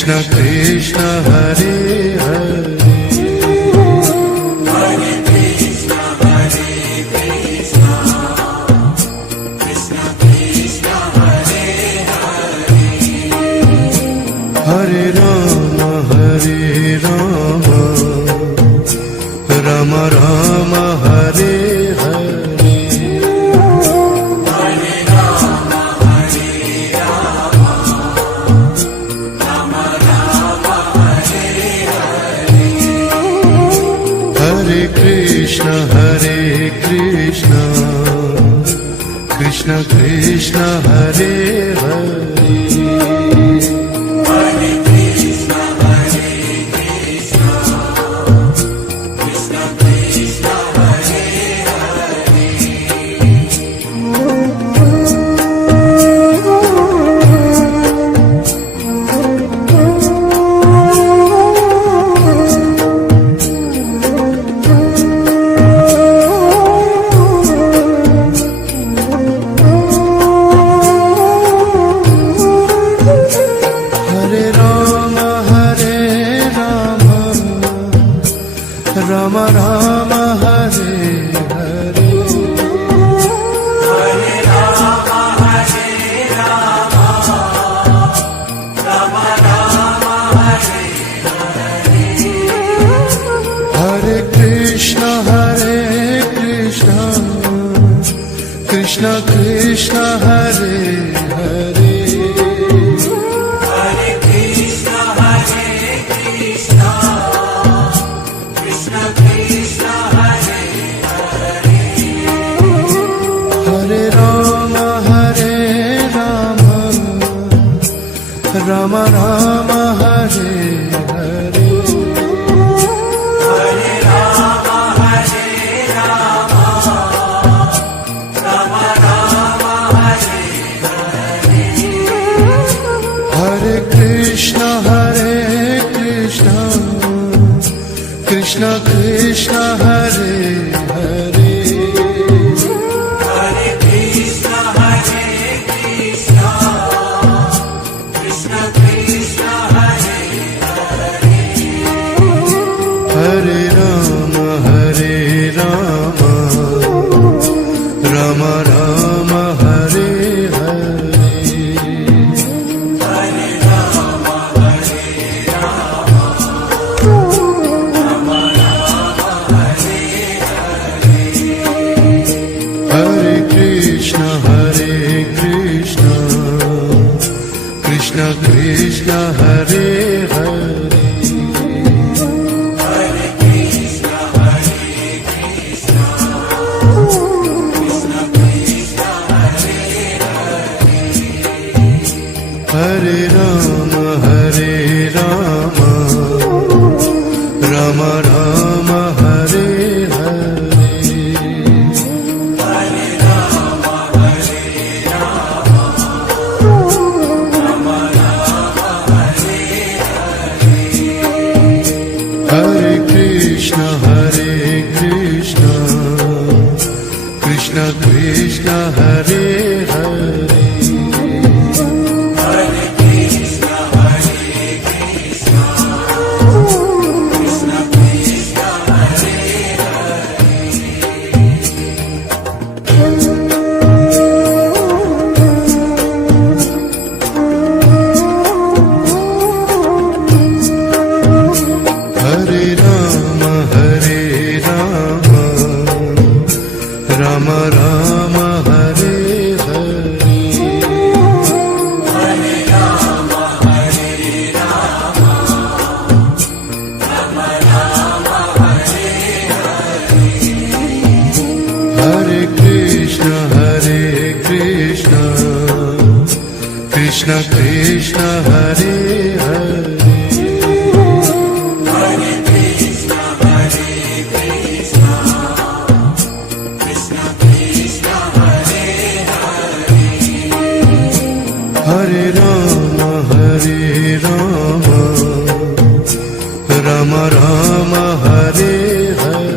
Krishna Krishna Hare Hare Hare Krishna Krishna Krishna Krishna Hare Hare Hare Rama Rama Rama Hare Hare Krishna Krishna Hare Hare Hare Krishna Krishna Krishna Krishna Hare Rama Rama Hare Hare Hare Rama Hare Rama Rama Rama Hare Hare Hare Krishna Krishna Krishna Hare Hare Rama Rama Hare Hare Hare Rama Hare Rama Rama Rama Hare Hare Hare Krishna Krishna Krishna Hare Hare Hare Rama Rama Rama Hare Hare Hare Rama Rama Rama Hare Hare Hare Krishna Krishna Krishna Hare Hare Hare Rama Rama Rama Hare Hare Hare Rama Rama Rama Hare Hare Hare Krishna Krishna Krishna Hare Hare Hare Krishna Krishna Hare Hare Hare Rama Rama Rama Hare Hare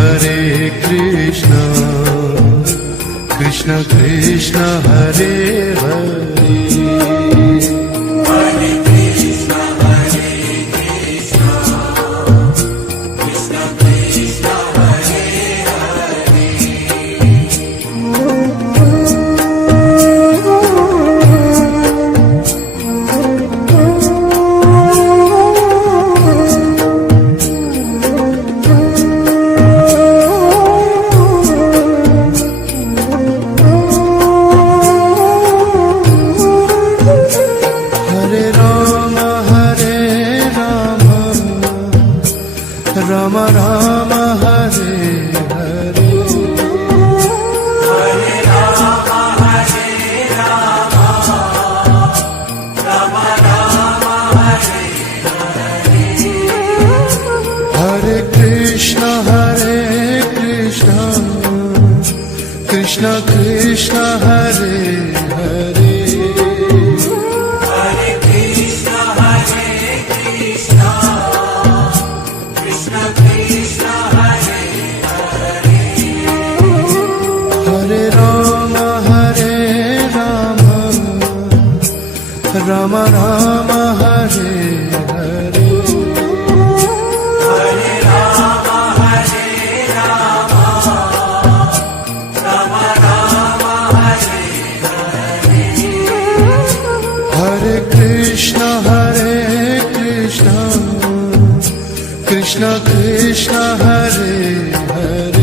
Hare Krishna Krishna Krishna Hare Hare Rama Rama Hare Hare Hare Rama Hare Rama Rama Rama Hare Hare Hare Krishna Krishna Krishna Hare Hare Rama Rama Hare Hare Hare Rama Hare Rama Rama Rama Hare Hare Hare Krishna Krishna Krishna Hare Hare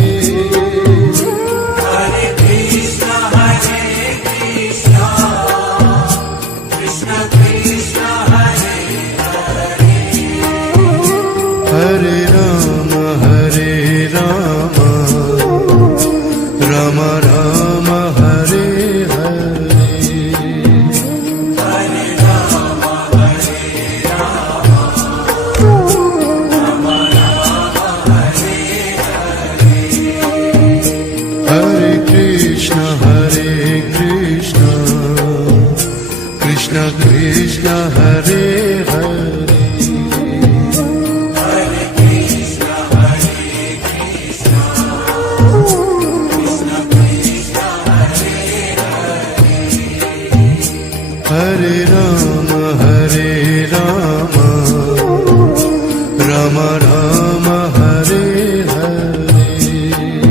Hare Rama Rama Rama Hare Hare Hare Krishna Krishna Krishna Hare Hare Hare Rama Rama Rama Hare Hare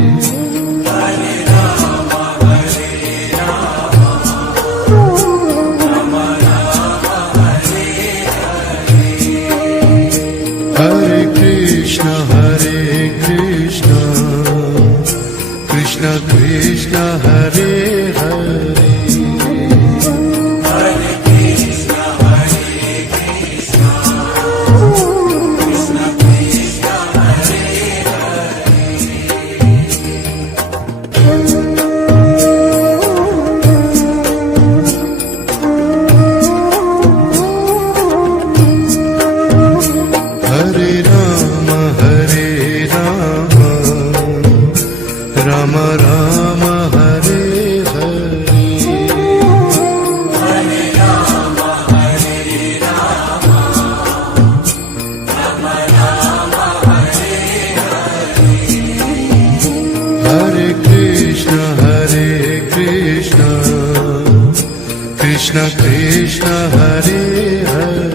Hare Krishna Krishna Krishna Hare Hare Hare Rama Rama Rama Hare Hare Hare Krishna Krishna Krishna Hare Hare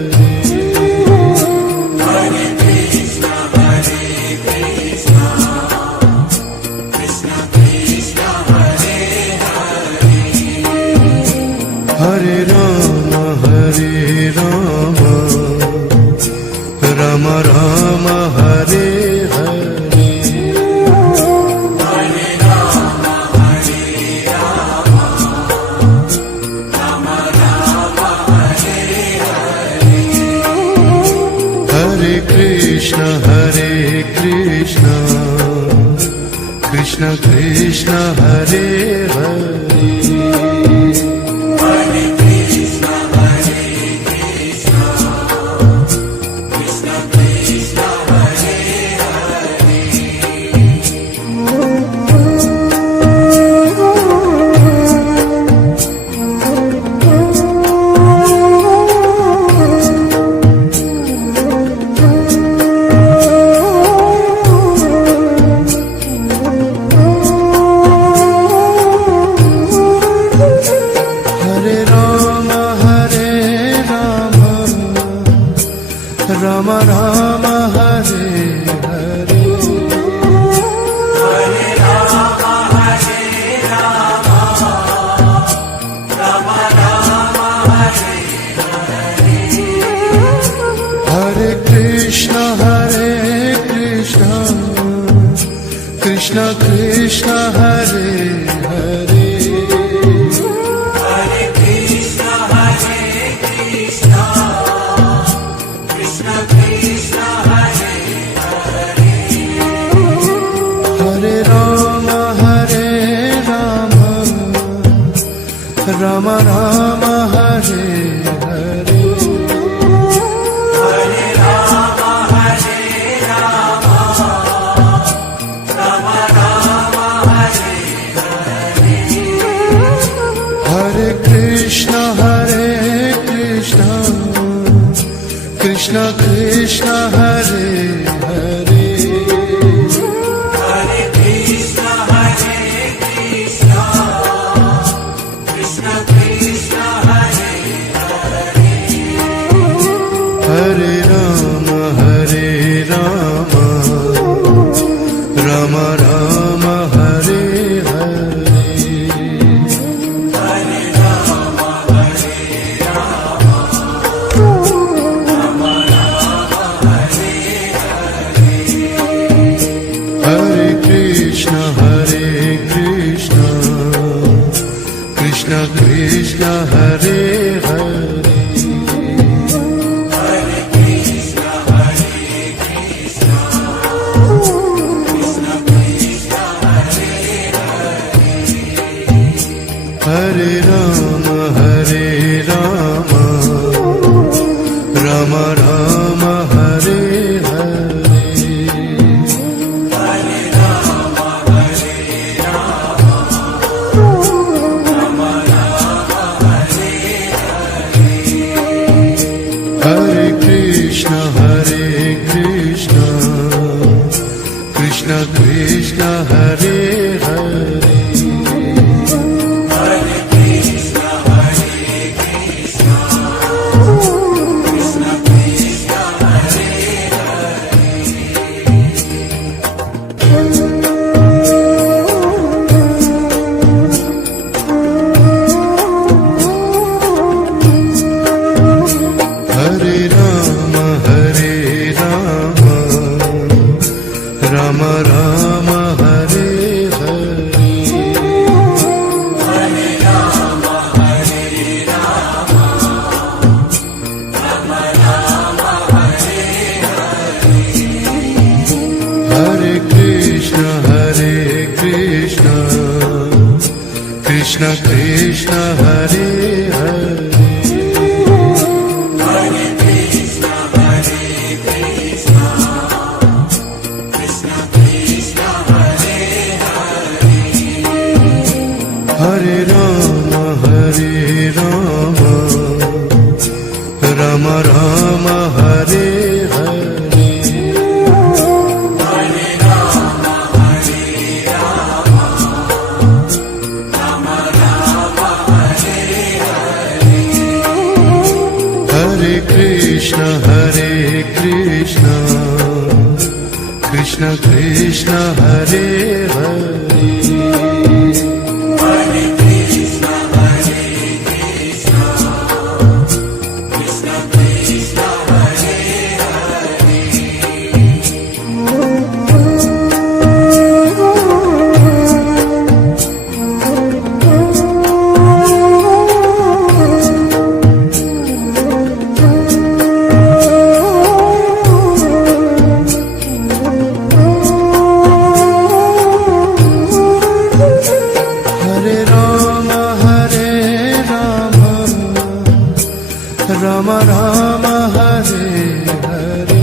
Hare Rama Rama Rama Hare Hare Krishna Hare Krishna Krishna Krishna Hare Hare Hare Krishna, Hare Krishna, Krishna Krishna, Hare Hare. Hare Rama Hare Rama Rama Rama Hare Hare Hare Rama, Hare Rama, Rama Rama, Hare Hare. Hare Krishna Krishna Krishna Hare Hare Hare Krishna, Hare Krishna, Krishna Krishna, Hare Hare. Hare Rama Hare Rama Rama Rama Hare Hare Hare Rama, Hare Rama, Rama Rama, Hare Hare. Hare Krishna Krishna Krishna Hare Hare Hare Krishna, Hare Krishna, Krishna Krishna, Hare Hare. Hare Rama Hare Rama Rama Rama Hare Hare Hare Rama, Hare Rama, Rama Rama, Hare Hare. Hare Krishna Krishna Krishna Hare Hare Hare Krishna, Hare Krishna, Krishna Krishna, Hare Hare. Hare Rama Hare Rama Rama Rama Hare Hare Hare Rama, Hare Rama, Rama Rama, Hare Hare. Hare Krishna Krishna Krishna Hare Hare Hare Krishna, Hare Krishna, Krishna Krishna, Hare Hare Rama Hare Rama Rama Rama Hare Hare Hare Rama, Hare Rama, Rama Rama, Hare Hare. Hare Krishna Krishna Krishna Hare Hare Hare Krishna, Hare Krishna, Krishna Krishna, Hare Hare. Hare Rama Hare Rama Rama Rama Hare Hare Hare Rama, Hare Rama, Rama Rama, Hare Hare. Hare Krishna Krishna Krishna Hare Hare Hare Krishna, Hare Krishna, Krishna Krishna, Hare Hare. Ram Ram Hare Hare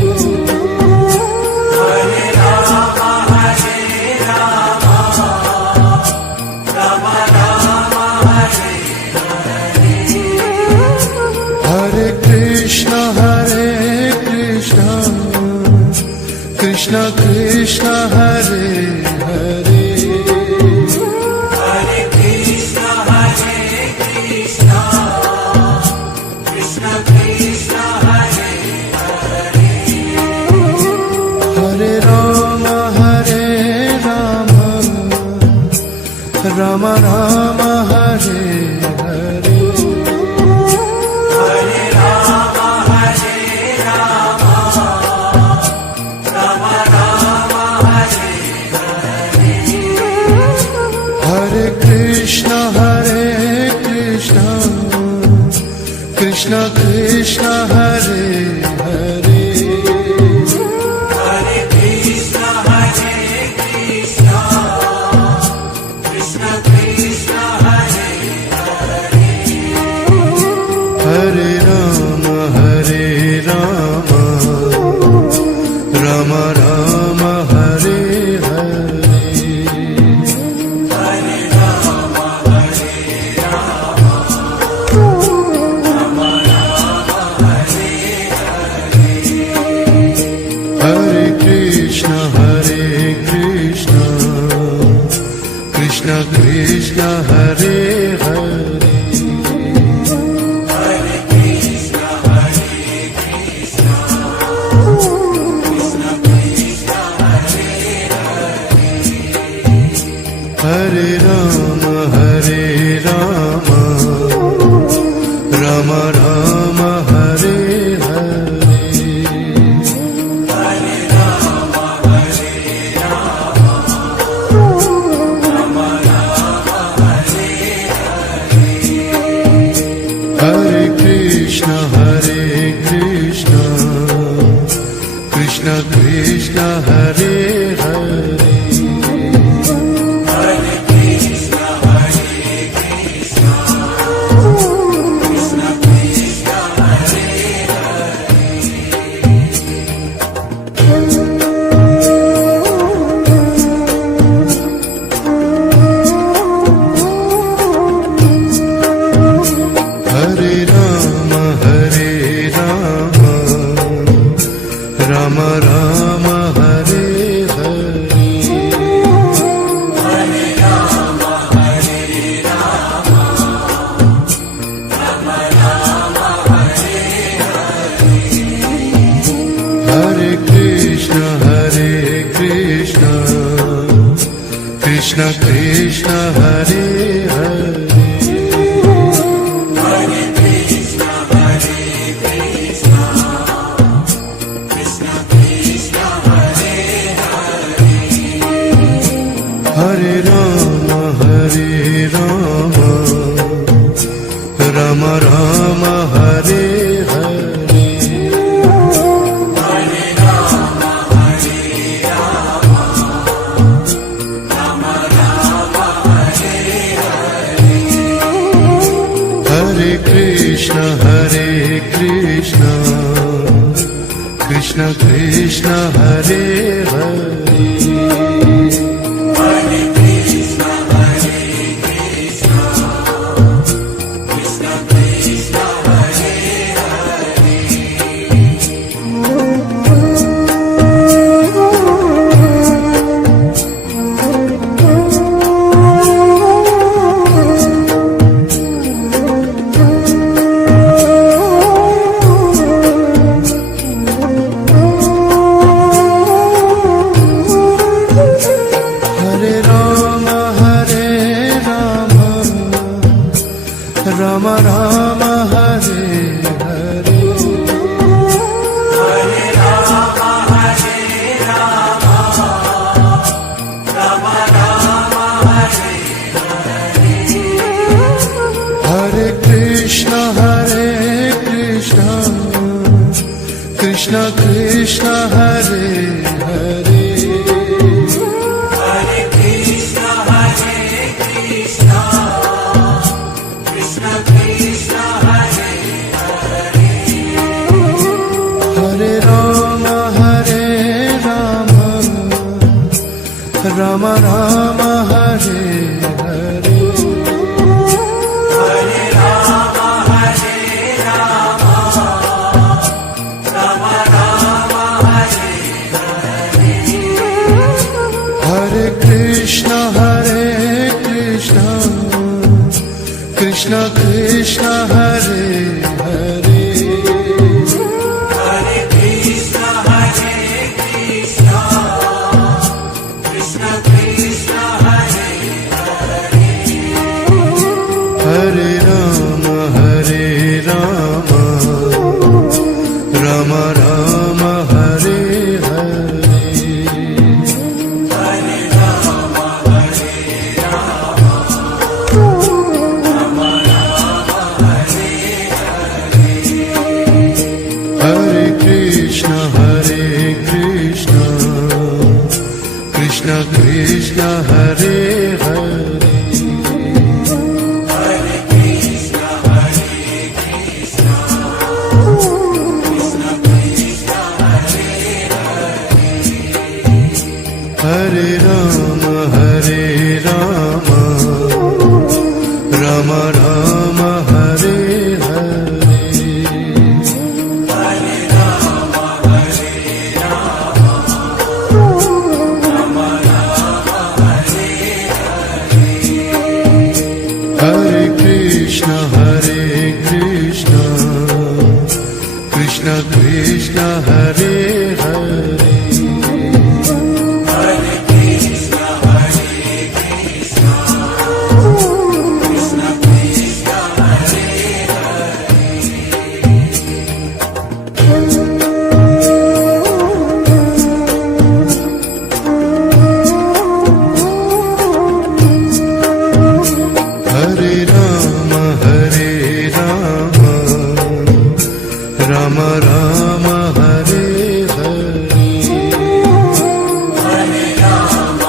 Hare Ram Hare Ram Ram Ram Hare Hare Krishna Krishna Krishna Hare Hare Hare Krishna Krishna Krishna Hare Hare Ram Ram Ram Hare Hare Hare Ram Hare Ram Ram Ram Hare Hare Krishna Krishna Krishna Hare Hare Hare Krishna Krishna Krishna Hare Hare Ram Ram Ram Hare Hare Hare Ram Hare Ram Ram Ram Hare Hare Krishna Krishna Krishna Hare Hare Hare Krishna Hare Ram Ram Ram Hare Hare Hare Ram Hare Ram Ram Ram Hare Hare Krishna Krishna Krishna Hare Hare Hare Krishna Krishna Krishna Hare Hare Ram Ram Ram Hare Hare Hare Ram Hare Ram Ram Ram Hare Hare Krishna Krishna Krishna Hare Hare Hare Krishna Krishna Krishna Hare Hare Ram Ram Ram Hare Hare Hare Ram Hare Ram Ram Ram Hare Hare Krishna Krishna Krishna Hare Hare Hare Krishna Krishna Krishna Hare Hare Ram Ram Ram Hare Hare Hare Ram Hare Ram Ram Ram Hare Hare Krishna Krishna Krishna Hare Hare Hare Krishna Krishna Krishna Hare Ram Ram Hare Hare Hare Ram Ram Ram Hare Hare Krishna Krishna Krishna Hare Hare Hare Krishna Krishna Krishna Hare Hare Ram Ram Ram Hare Hare Hare Ram Hare Krishna Krishna Krishna Hare Hare Hare Krishna Krishna Krishna Hare Hare Ram Ram Ram Hare Hare Hare Ram Hare Krishna Krishna Krishna Hare Hare Hare Krishna Krishna Krishna Hare Hare Ram Ram Ram Hare Hare Hare Ram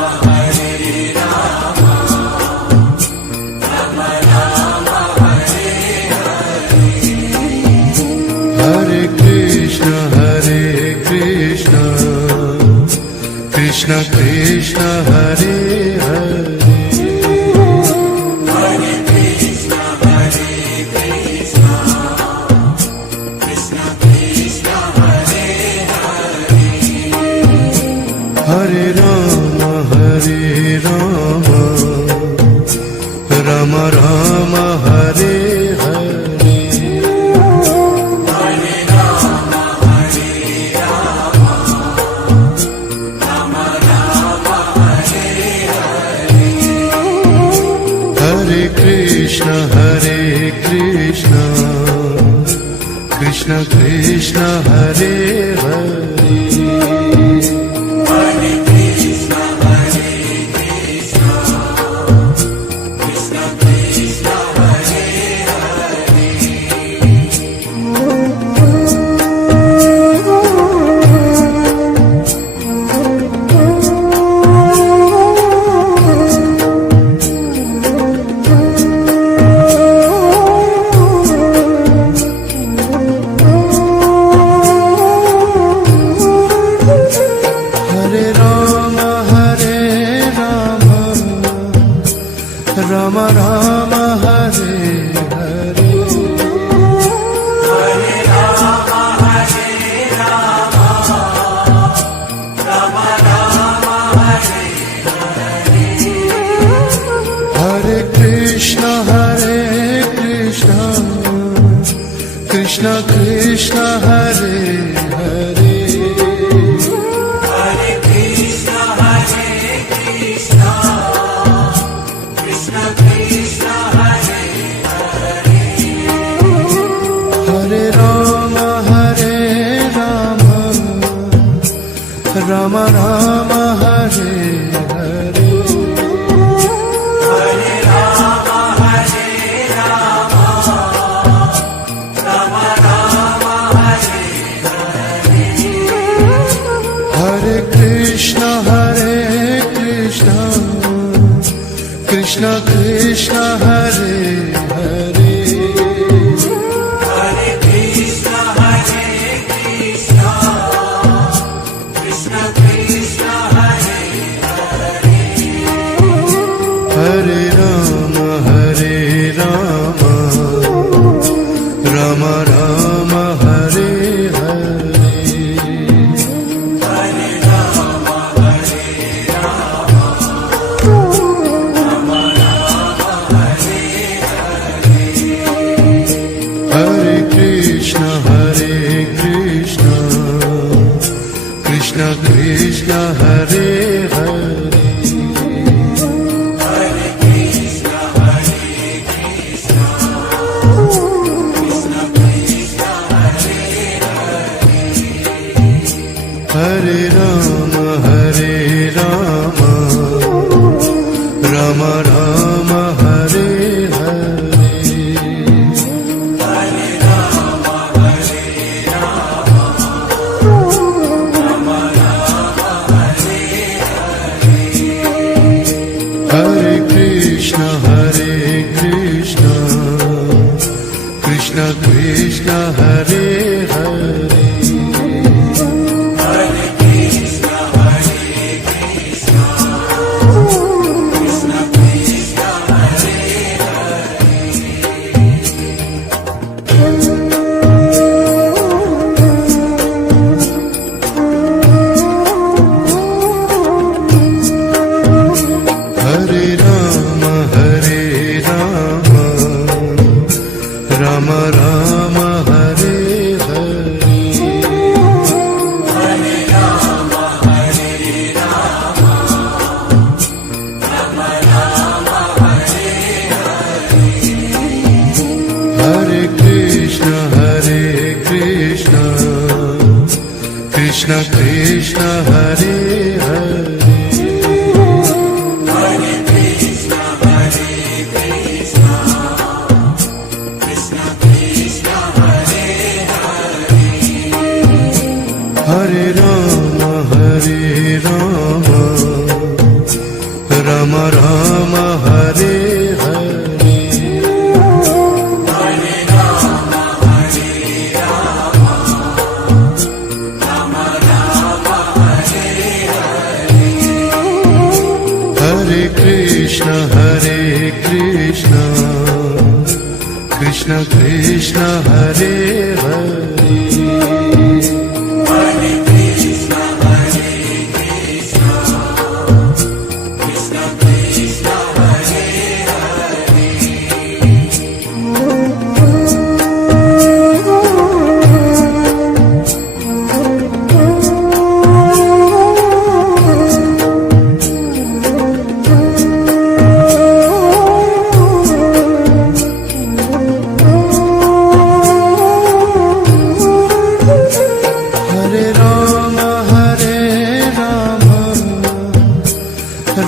Hare Krishna Krishna Krishna Hare Hare Hare Krishna Krishna Krishna Hare Hare Ram Ram Ram Hare Hare Hare Ram Hare Krishna Krishna Krishna Hare Hare Hare Krishna Krishna Krishna Hare Hare Ram Ram Ram Hare Hare Hare Ram Ram Ram Hare Hare Krishna Krishna Krishna Hare Hare Hare Krishna Krishna Krishna Hare Hare Ram Ram Ram Hare Hare Hare Ram Ram Ram Hare Hare Ram Ram Ram Hare Hare. Hare Krishna Krishna Krishna Hare Hare. Hare Ram Ram Ram Hare Hare. Hare Krishna Krishna Krishna Hare Hare. Hare Ram Ram Ram Hare Hare. Hare Krishna Krishna Krishna Hare Hare.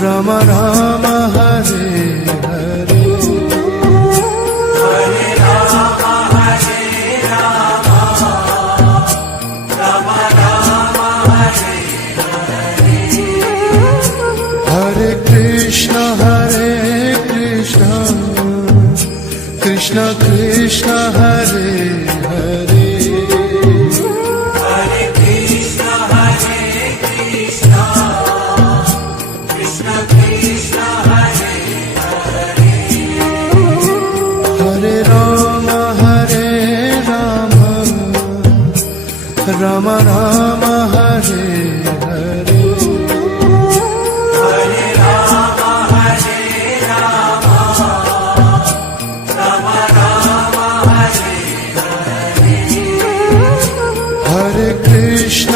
Ram Ram Hare Hare. Hare Krishna Krishna Krishna Hare Hare. Hare Ram Ram Ram Hare Hare. Hare Krishna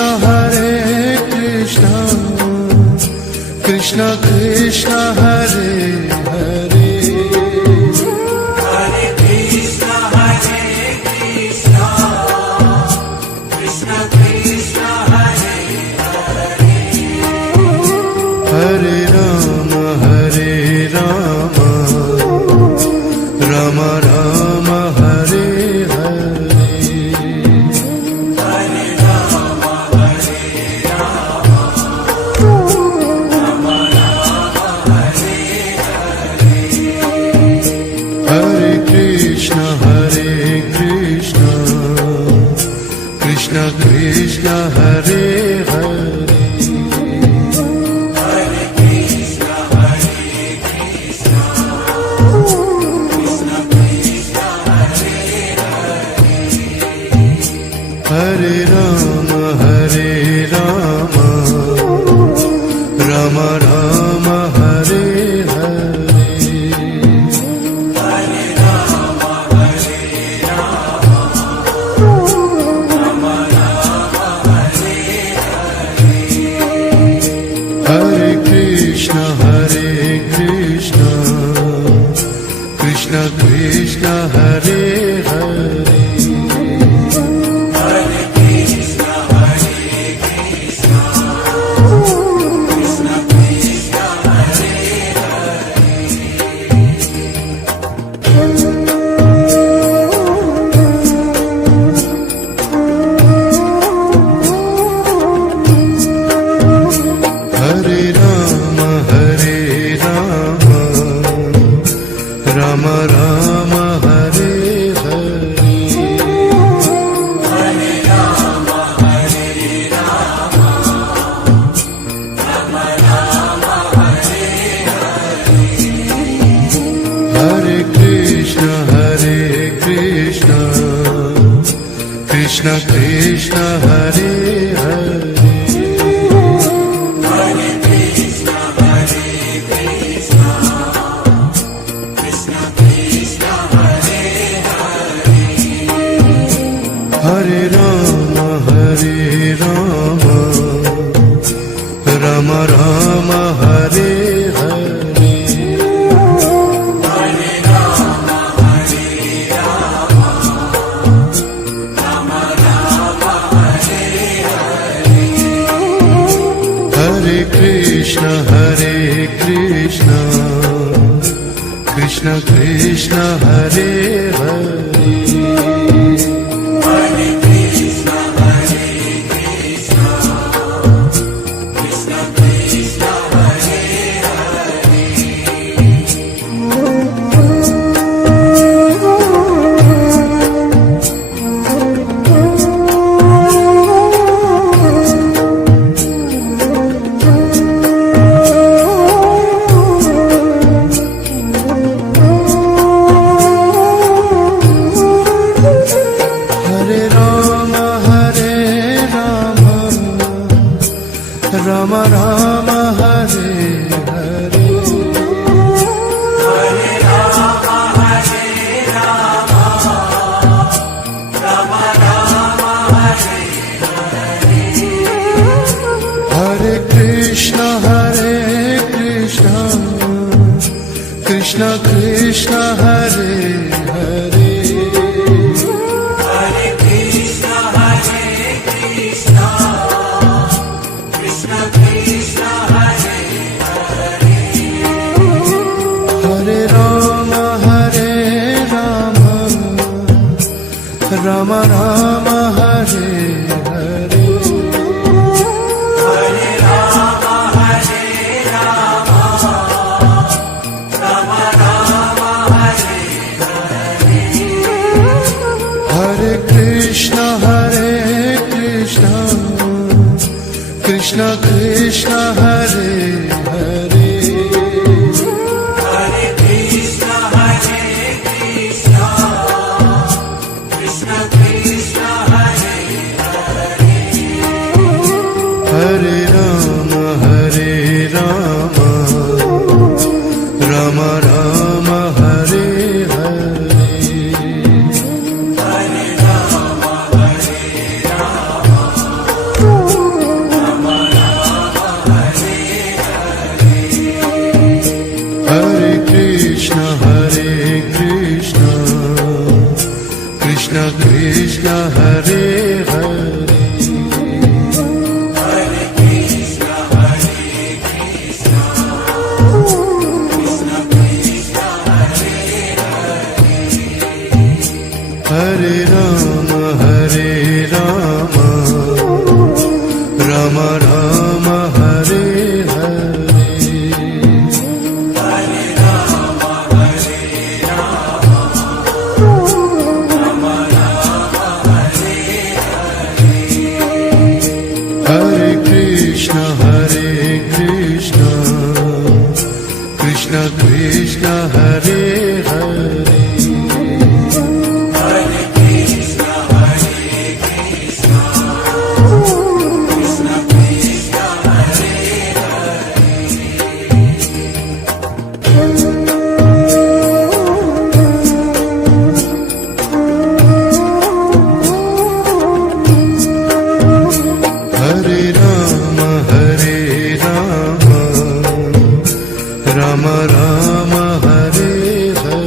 Krishna Krishna Hare Hare. Hare Ram Ram Ram Hare Hare. Hare Krishna Krishna Krishna Hare Hare. Hare Ram Ram Ram Hare Hare. Hare Krishna Krishna Krishna Hare Hare. Krishna Krishna Hare Hare Hare Krishna, Hare Krishna, Krishna Krishna, Hare Hare. Hare Rama Hare Rama Rama Rama Hare Hare Hare Rama, Hare Rama, Rama Rama, Hare Hare. Hare Krishna Krishna Krishna Hare Hare Hare Krishna, Hare Krishna, Krishna Krishna, Hare Hare Rama Hare Rama Rama Rama Hare Hare Hare Rama, Hare Rama, Rama Rama, Hare Hare Krishna Krishna Krishna Hare Hare Hare Krishna, Hare Krishna, Krishna Krishna, Hare Hare Rama Hare Rama Rama Rama Hare Hare Hare Rama, Hare Rama, Rama Rama, Hare Hare Krishna Krishna Krishna Hare Hare Hare Krishna, Hare Krishna, Krishna Krishna, Hare Hare Rama Hare Rama Rama Rama Hare Hare Hare Rama, Hare Rama, Rama Rama, Hare Hare Krishna Krishna Krishna Hare Hare Hare Krishna, Hare Krishna, Krishna Krishna, Hare Hare Rama Hare Rama Rama Rama Hare Hare Hare Rama, Hare Rama, Rama Rama, Hare Hare Krishna Krishna Krishna Hare Hare Hare Krishna, Hare Krishna, Krishna Krishna, Hare Hare Rama Hare Rama Rama Rama Hare Hare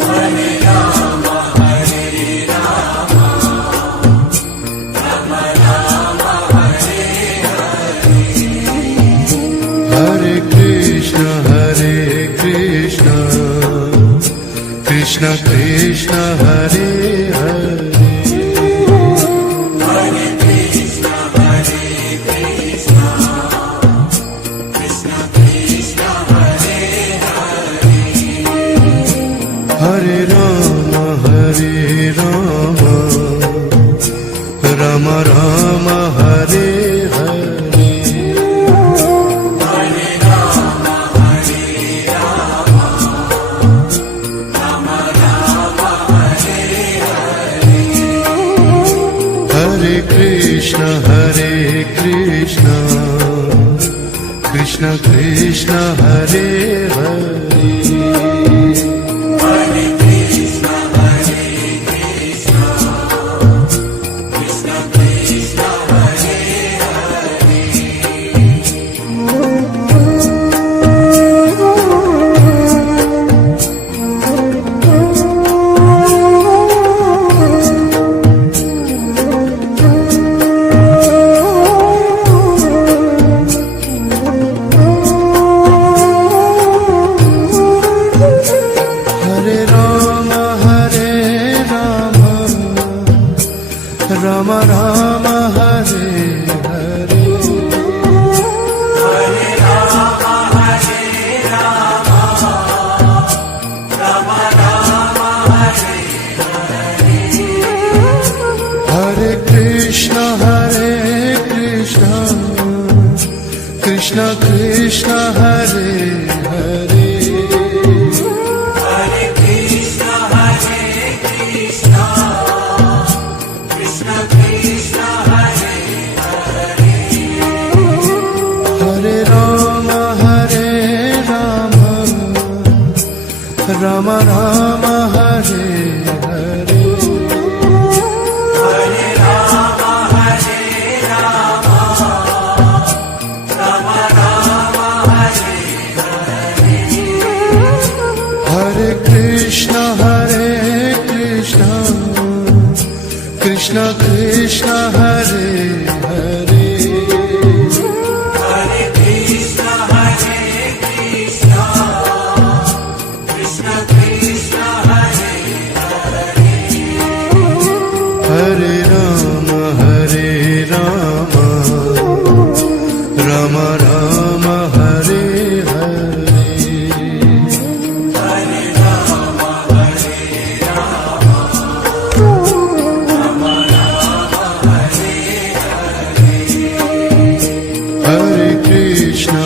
Hare Rama, Hare Rama, Rama Rama, Hare Hare Krishna Krishna Krishna Hare Hare Hare Krishna, Hare Krishna, Krishna Krishna, Hare Hare Rama Hare Rama Rama Rama Hare Hare Hare Rama, Hare Rama, Rama Rama, Hare Krishna Krishna Krishna Hare Hare Hare Krishna, Hare Krishna, Krishna Krishna, Hare Hare Rama Hare Rama Rama Rama Hare Hare Hare Rama, Hare Rama, Rama Rama, Hare Hare Krishna Krishna Krishna Hare Hare Hare Krishna, Hare Krishna, Krishna Krishna, Hare Hare Rama Hare Rama Rama Rama Hare Hare Hare Rama, Hare Rama, Rama Rama, Hare Hare Krishna Krishna Krishna Hare Hare Hare Krishna, Hare Krishna, Krishna Krishna, Hare Hare Rama Hare Rama Rama Rama Hare Hare Hare Rama, Hare Rama, Rama Rama, Hare Hare Krishna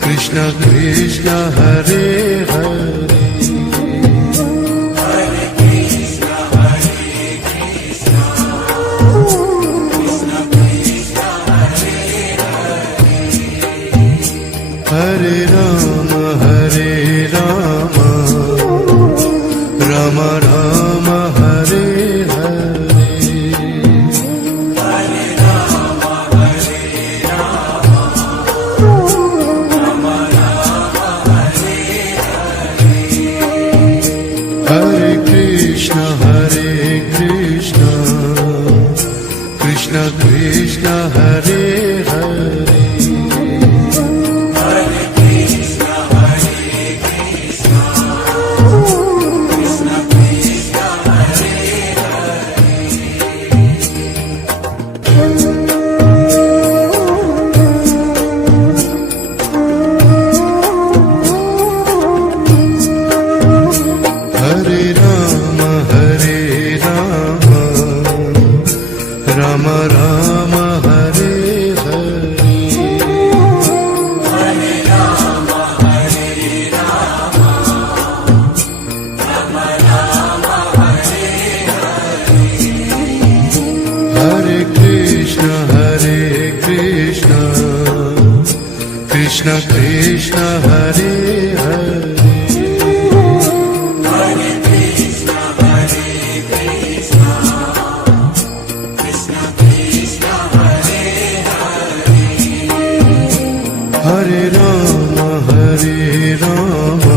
Krishna Krishna Hare Hare Hare Krishna, Hare Krishna, Krishna Krishna, Hare Hare Rama Hare Rama Rama Rama Hare Hare Hare Rama, Hare Rama, Rama Rama, Hare Hare Krishna Krishna Krishna Hare Hare Hare Krishna, Hare Krishna, Krishna Krishna, Hare Hare Rama Hare Rama Rama Rama Hare Hare Hare Rama, Hare Rama, Rama Rama, Hare Hare Krishna Krishna Krishna Hare Hare Hare Krishna, Hare Krishna, Krishna Krishna, Hare Hare Rama Hare Rama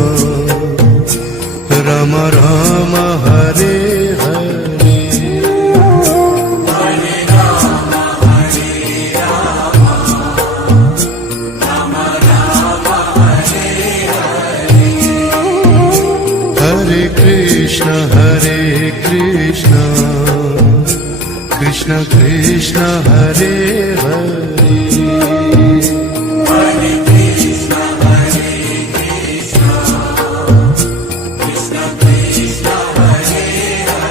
Rama Rama Hare Hare Hare Rama, Hare Rama, Rama Rama, Hare Hare Krishna Krishna Krishna Hare Hare Hare Krishna, Hare Krishna, Krishna Krishna, Hare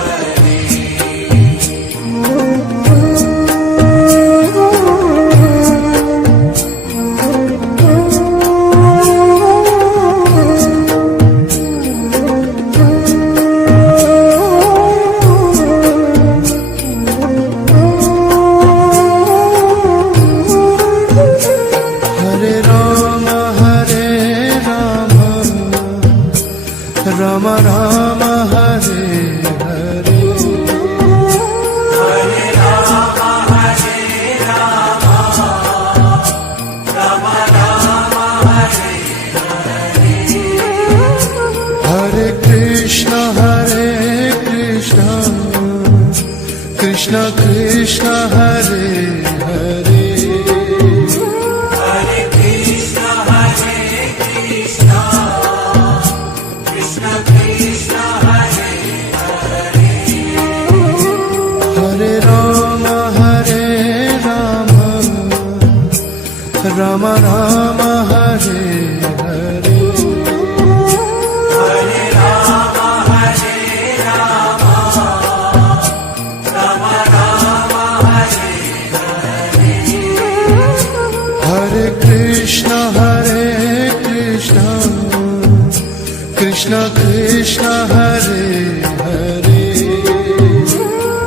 Krishna Hare Hare Hare Krishna, Krishna Krishna, Hare Hare. Hare Ram Ram Ram Hare Hare Hare Rama, Hare Rama, Rama Rama, Hare Hare. Hare Krishna Krishna Krishna Hare Hare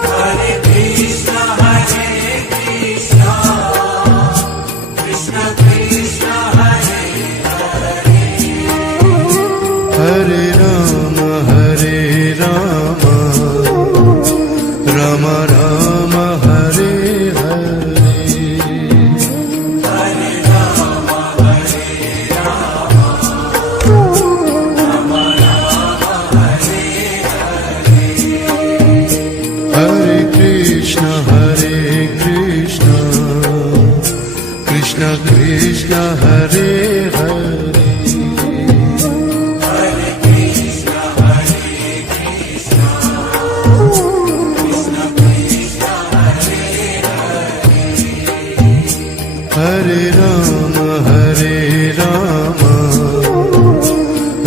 Hare Krishna, Krishna Krishna, Hare Hare. Hare Ram Ram Ram Hare Hare Hare Rama, Hare Rama, Rama Rama, Hare Hare. Hare Krishna Krishna Krishna Hare Hare Hare Krishna, Krishna Krishna, Hare Hare. Hare Ram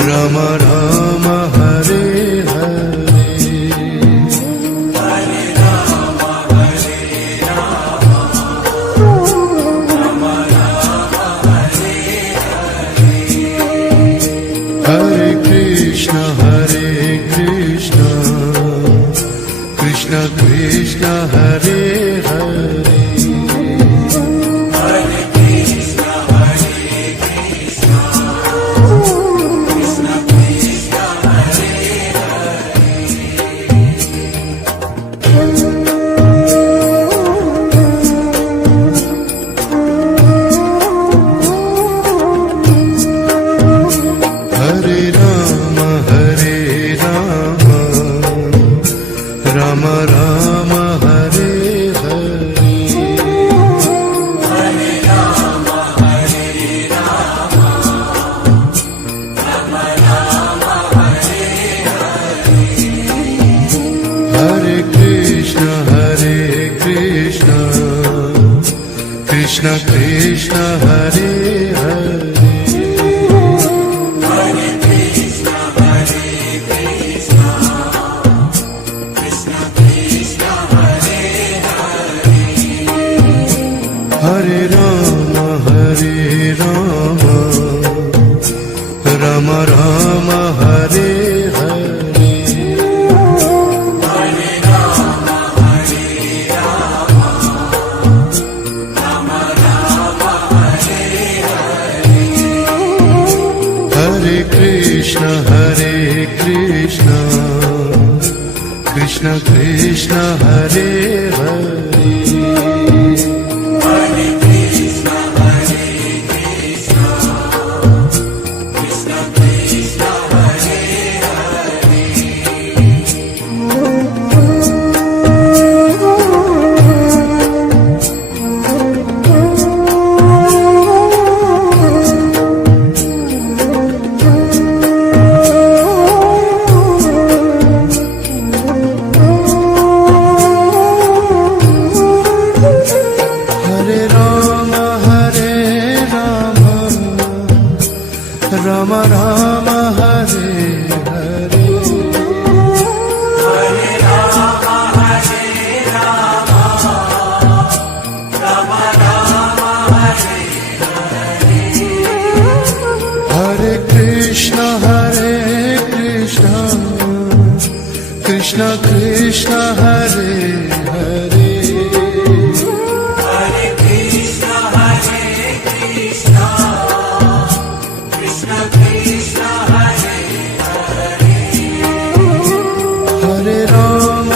Ram Ram Hare Hare Hare Rama, Hare Rama, Rama Rama, Hare Hare. Hare Krishna Krishna Krishna Hare Hare Hare Krishna, Krishna Krishna, Hare Hare. Hare Ram Ram Ram Hare Hare Hare Rama, Hare Rama, Rama Rama, Hare Hare. Hare Krishna Krishna Krishna Hare Hare Hare Krishna, Krishna Krishna, Hare Hare. Hare Ram Ram Ram Hare Hare Hare Rama, Hare Rama, Rama Rama, Hare Hare. Hare Krishna Krishna Krishna Hare Hare Hare Krishna, Krishna Krishna, Hare Hare. Hare Ram Ram Ram Hare Hare Hare Rama, Hare Rama, Rama Rama, Hare Hare. Hare Krishna Krishna Krishna Hare Hare Hare Krishna, Krishna Krishna Krishna, Hare Hare. Hare Ram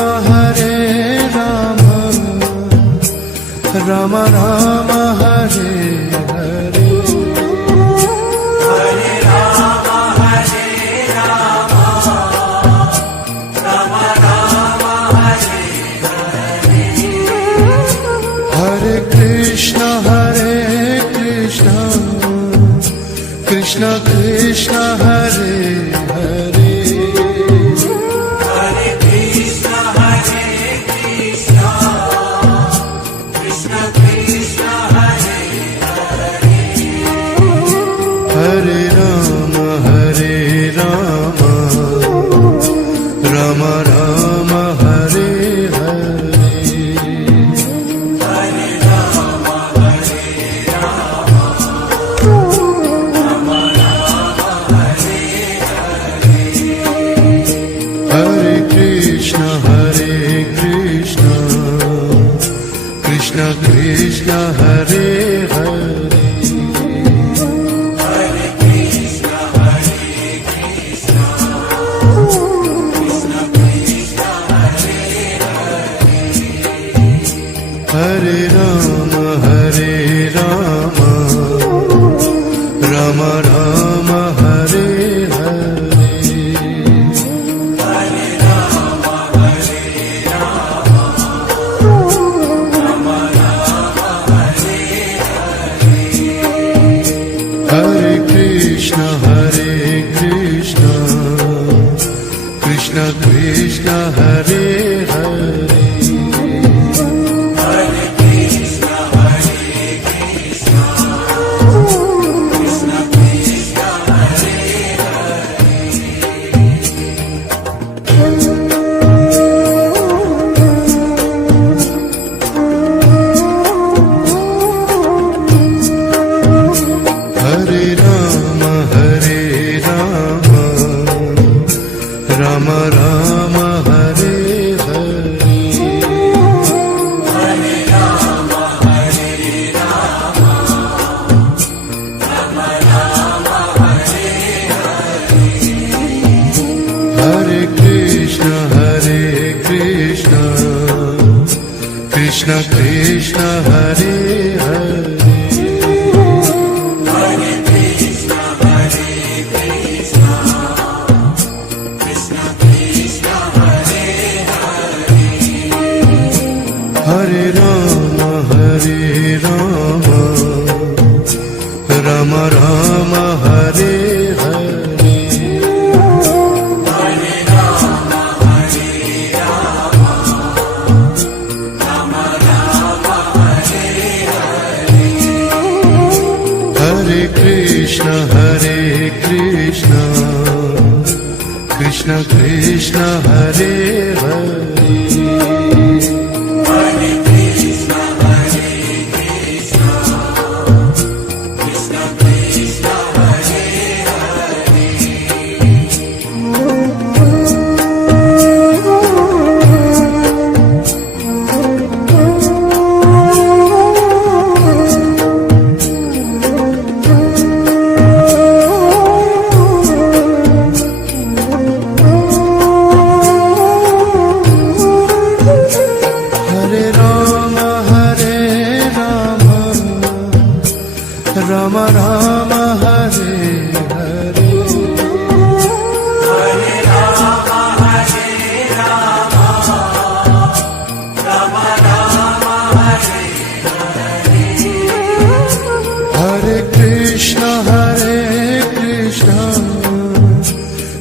Ram Ram Hare Hare Hare Rama, Hare Rama, Rama Rama, Hare Hare. Ram Ram Hare Hare Hare Krishna Krishna Krishna Hare Hare Hare Ram Ram Ram Hare Hare Hare Krishna Krishna Krishna Hare Hare Hare Ram Ram Ram Hare Hare Hare Krishna Krishna Krishna Hare Hare Hare Ram Ram Ram Hare Hare Hare Krishna Krishna Krishna Hare Hare Ram Ram Hare Hare Hare Krishna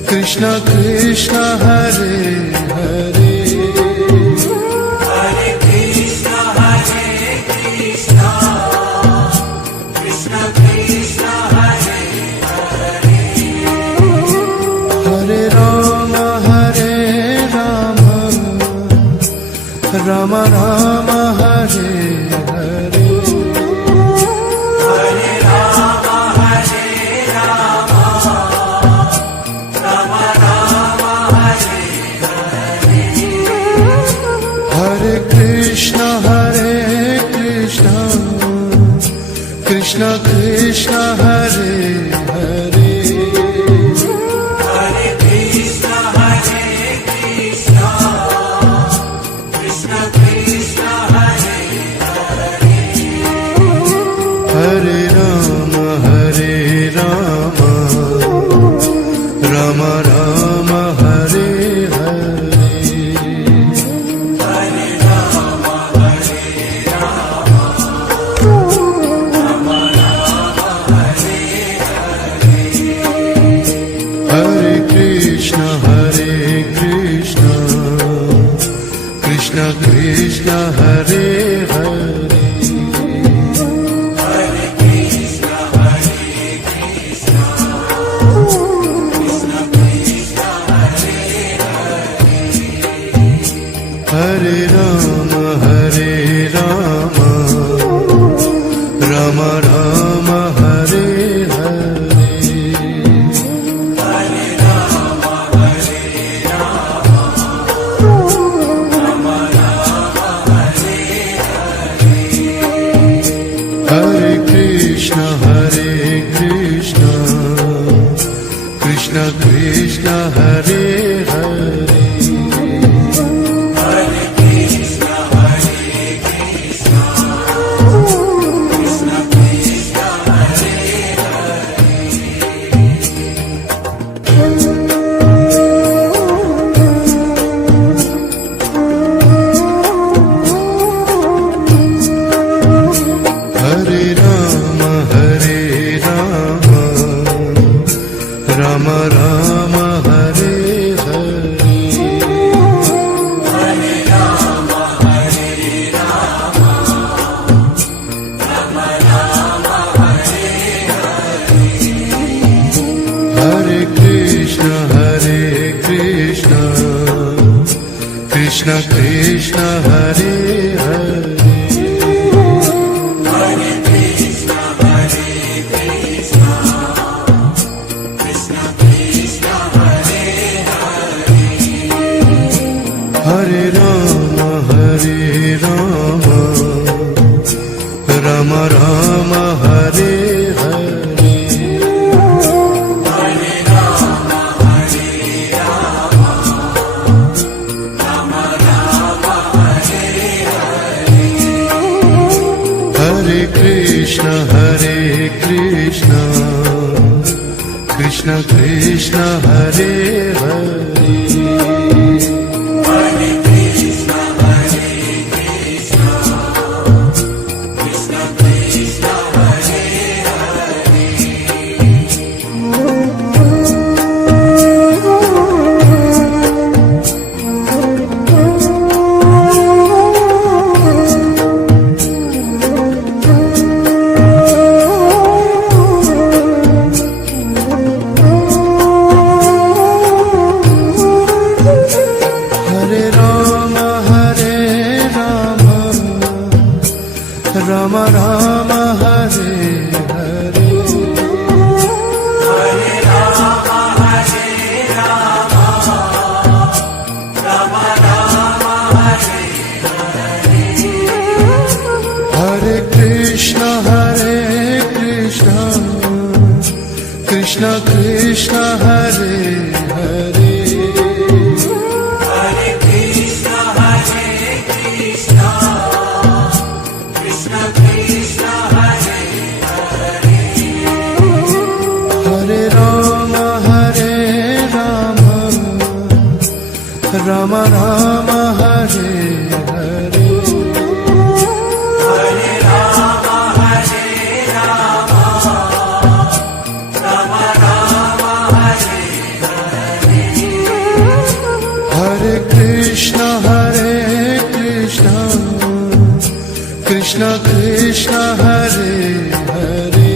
Krishna Krishna Hare Hare Hare Ram Ram Ram Hare Hare Hare Krishna Krishna Krishna Hare Hare Hare Ram Ram Ram Hare Hare Hare Krishna Krishna Krishna Hare Hare Hare Rama, Hare Rama, Rama Rama, Hare Hare. Hare Krishna, Krishna Krishna, Hare Hare. Hare Rama, Hare Rama, Rama Rama, Hare Hare. Hare Krishna, Krishna Krishna, Hare Hare. Hare Rama, Hare Rama, Rama Rama, Hare Hare. Hare Krishna, Krishna Krishna, Hare Hare. Hare Rama, Hare Rama, Rama Rama, Hare Hare. Hare Krishna, Krishna Krishna, Hare Hare. Hare Rama, Hare Rama, Rama Rama, Hare Hare. Hare Krishna, Krishna Krishna, Hare Hare.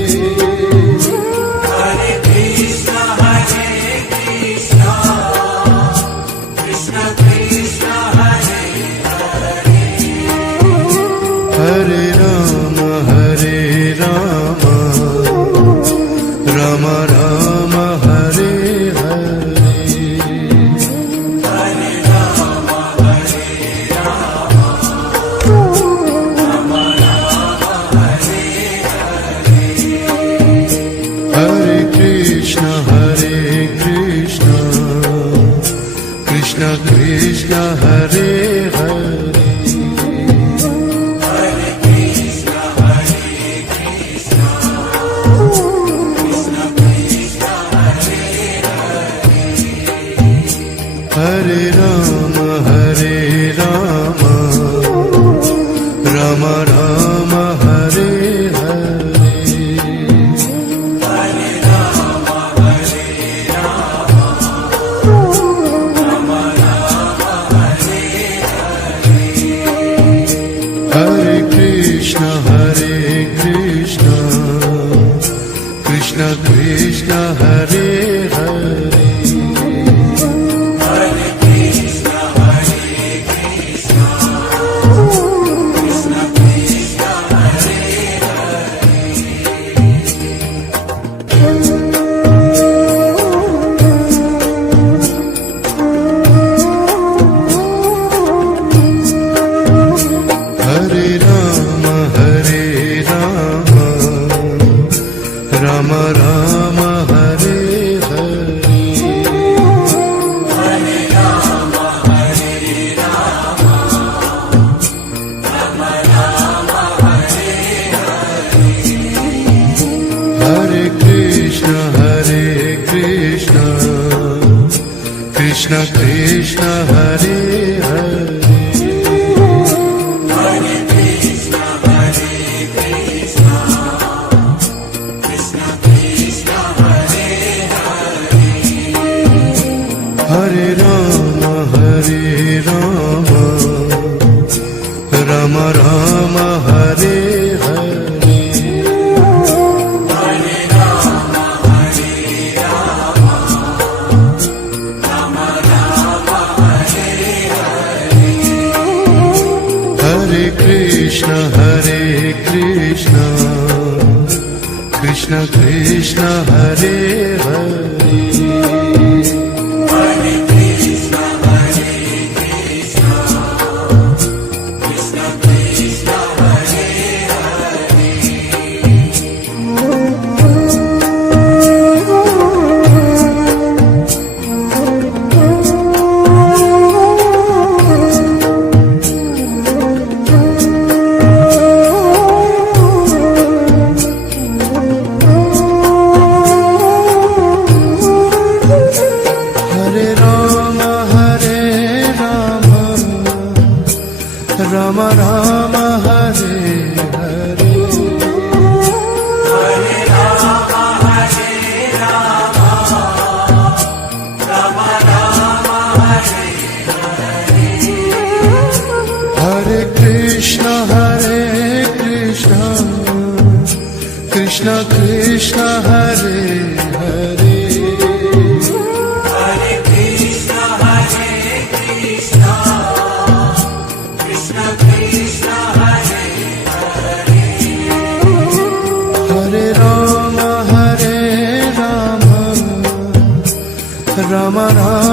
Hare Rama, Hare Rama, Rama Rama, Hare Hare. Hare Krishna, Krishna Krishna, Hare Hare. Hare Rama, Hare Rama, Rama Rama, Hare Hare. Hare Krishna, Krishna Krishna, Hare Hare. Ram Ram Ram Hare Hare Hare Krishna Krishna Krishna Hare Hare Ram Ram Hare Hare Hare Krishna Krishna Krishna Hare Hare Hare Ram Ram Ram